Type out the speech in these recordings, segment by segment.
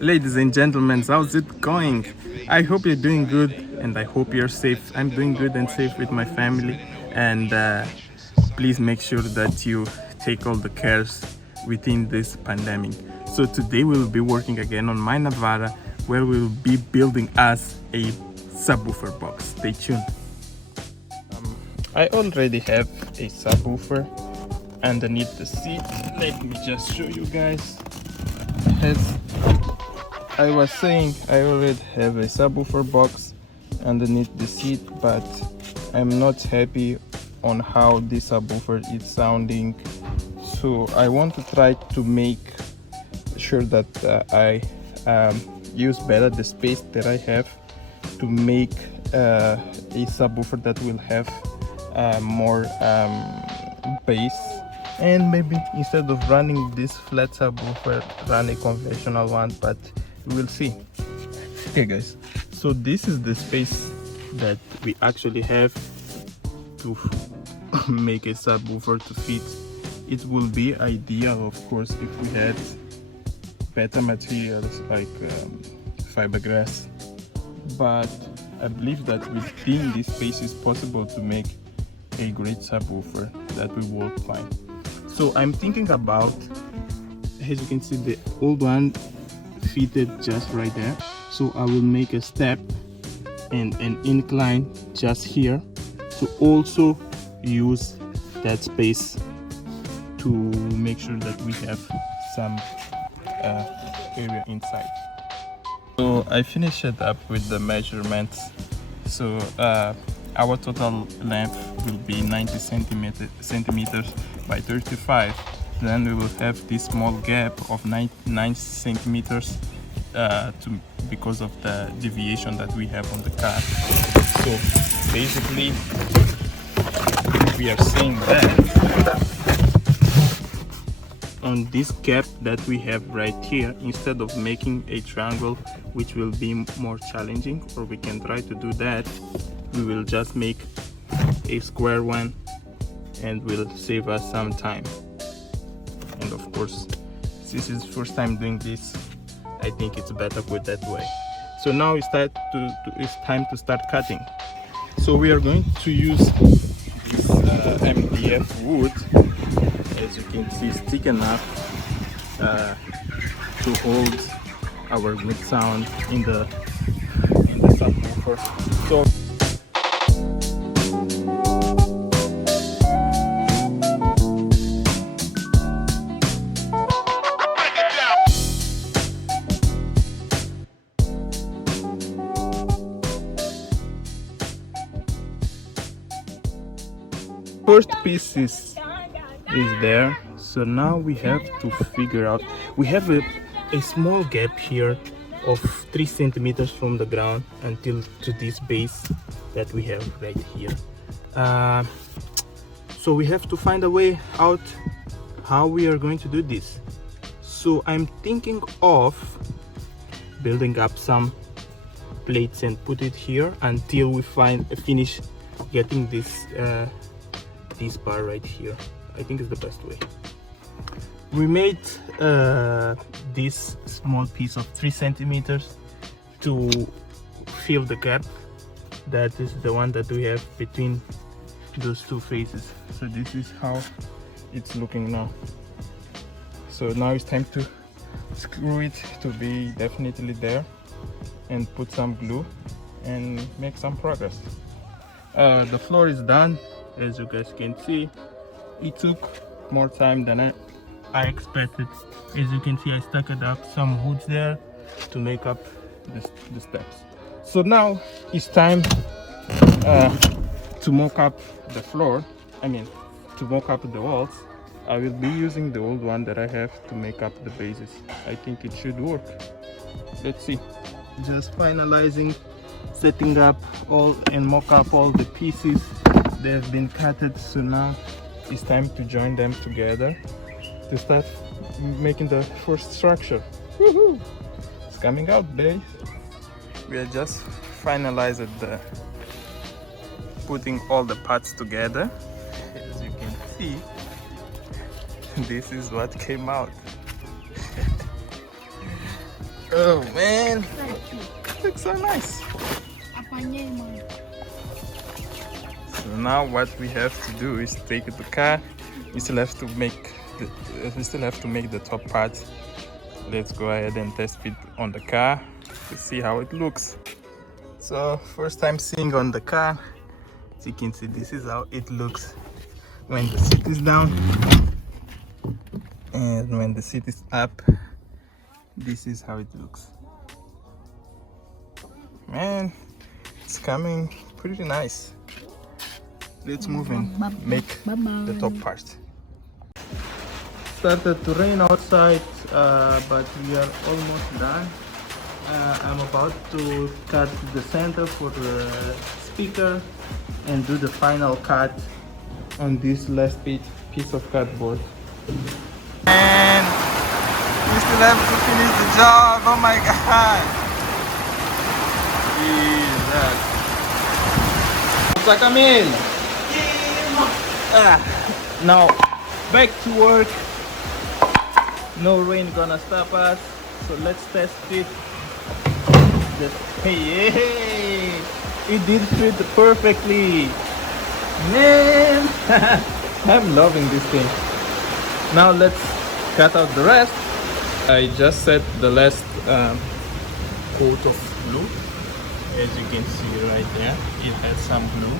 Ladies and gentlemen, how's it going? I hope you're doing good and I hope you're safe. I'm doing good and safe with my family, and please make sure that you take all the cares within this pandemic. So today we will be working again on my Navara, where we will be building us a subwoofer box. Stay tuned. I already have a subwoofer underneath the seat. Let me just show you guys. As I was saying, I already have a subwoofer box underneath the seat, but I'm not happy on how this subwoofer is sounding. So I want to try to make sure that I use better the space that I have to make a subwoofer that will have more bass, and maybe instead of running this flat subwoofer, run a conventional one, but we'll see. Okay guys, so this is the space that we actually have to make a subwoofer to fit. It will be ideal, of course, if we had better materials like fiberglass, but I believe that within this space is possible to make a great subwoofer that will work fine. So I'm thinking about, as you can see, the old one fitted just right there, so I will make a step and an incline just here to also use that space to make sure that we have some area inside. So I finished it up with the measurements. So our total length will be 90 centimeters by 35. Then we will have this small gap of 9 centimeters because of the deviation that we have on the car. So basically we are saying that on this gap that we have right here, instead of making a triangle, which will be more challenging, or we can try to do that, we will just make a square one and will save us some time. And of course, this is first time doing this, I think it's better put that way. So now it's time to start cutting. So we are going to use this MDF wood. As you can see, it's thick enough to hold our good sound in the subwoofer. So first piece is there. So now we have to figure out, we have a small gap here of 3 centimeters from the ground until to this base that we have right here. So we have to find a way out how we are going to do this. So I'm thinking of building up some plates and put it here until we finish getting this bar right here. I think is the best way. We made this small piece of 3 centimeters to fill the gap. That is the one that we have between those two faces. So this is how it's looking now. So now it's time to screw it to be definitely there and put some glue and make some progress. The floor is done, as you guys can see. It took more time than I expected. As you can see, I stuck it up some woods there to make up the steps. So now it's time to mock up the floor. I mean, to mock up the walls. I will be using the old one that I have to make up the bases. I think it should work. Let's see. Just finalizing, setting up all and mock up all the pieces. They have been cutted, so now it's time to join them together to start making the first structure. Woohoo! It's coming out, babe. We are just finalized the putting all the parts together. As you can see, this is what came out. Oh man, looks so nice. So now what we have to do is take the car. We still have to make the top part. Let's go ahead and test fit on the car to see how it looks. So first time seeing on the car. As you can see, this is how it looks when the seat is down, and when the seat is up, this is how it looks. Man, it's coming pretty nice. Let's move and make the top part. Started to rain outside, but we are almost done. I'm about to cut the center for the speaker and do the final cut on this last piece of cardboard. And we still have to finish the job. Oh my god! Jesus! What's Camille? Now back to work. No rain gonna stop us, so let's test it. Hey, it did fit perfectly, man. I'm loving this thing. Now let's cut out the rest. I just set the last coat of glue. As you can see right there, it has some glue,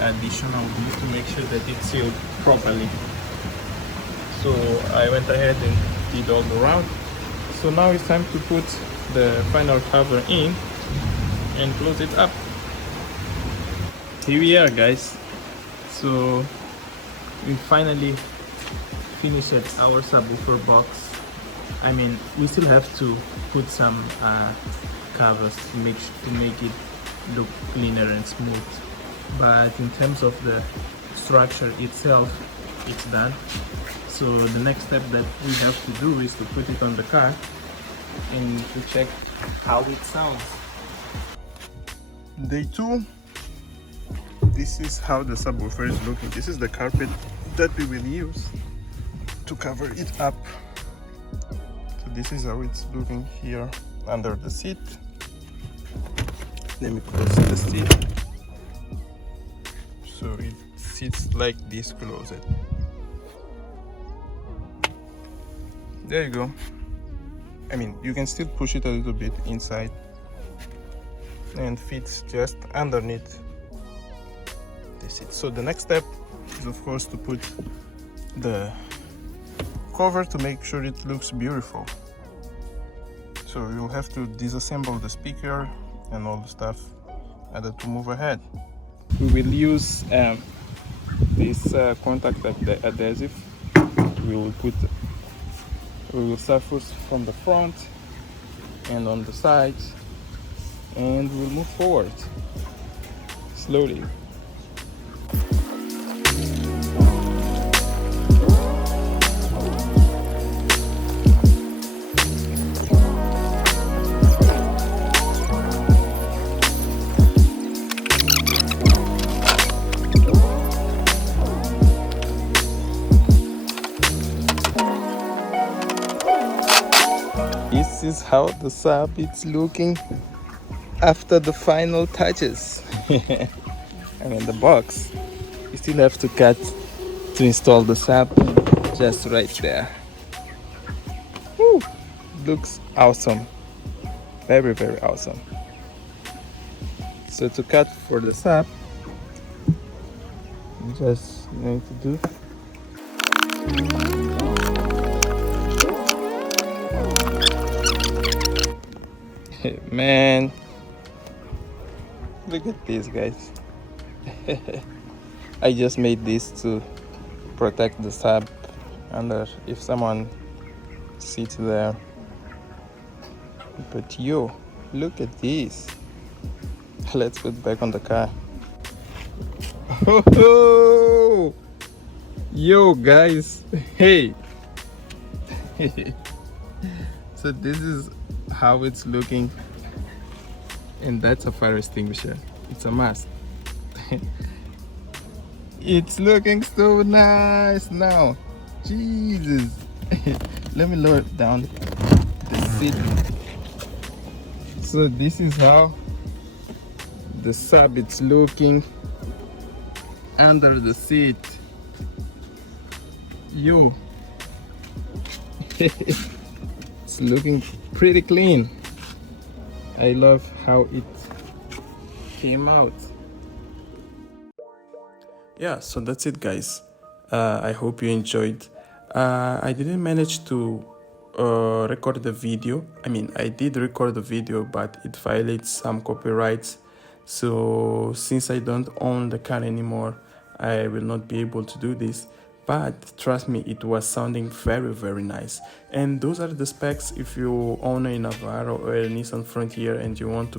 additional glue, to make sure that it's sealed properly. So I went ahead and did all the round. So now it's time to put the final cover in and close it up. Here we are, guys. So we finally finished our subwoofer box. I mean, we still have to put some covers to make it look cleaner and smooth, but in terms of the structure itself, it's done. So the next step that we have to do is to put it on the car and to check how it sounds. Day 2. This is how the subwoofer is looking. This is the carpet that we will use to cover it up. So this is how it's looking here under the seat. Let me close the seat. So it sits like this, close it. There you go. I mean, you can still push it a little bit inside and fits just underneath the seat. So the next step is, of course, to put the cover to make sure it looks beautiful. So you'll have to disassemble the speaker and all the stuff to move ahead. We will use this contact adhesive. We will start first from the front and on the sides, and we'll move forward slowly. This is how the sub is looking after the final touches. I mean, the box, you still have to cut to install the sub, just right there. Woo! Looks awesome, very, very awesome. So to cut for the sub, you just need to do man, look at this, guys. I just made this to protect the sub under if someone sits there. But yo, look at this. Let's put it back on the car. Oh, yo, guys. Hey. So this is how it's looking, and that's a fire extinguisher. It's a must. It's looking so nice now. Jesus. Let me lower it down the seat. So this is how the sub is looking under the seat. Yo. It's looking pretty clean. I love how it came out. Yeah, so that's it, guys. I hope you enjoyed. I didn't manage to record the video. I mean, I did record the video, but it violates some copyrights. So since I don't own the car anymore, I will not be able to do this. But trust me, it was sounding very nice. And those are the specs if you own a Navara or a Nissan Frontier and you want to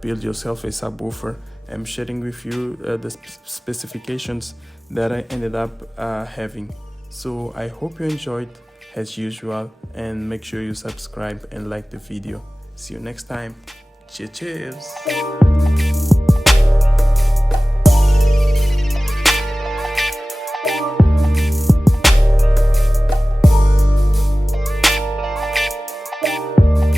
build yourself a subwoofer. I'm sharing with you the specifications that I ended up having. So I hope you enjoyed as usual, and make sure you subscribe and like the video. See you next time. Cheers.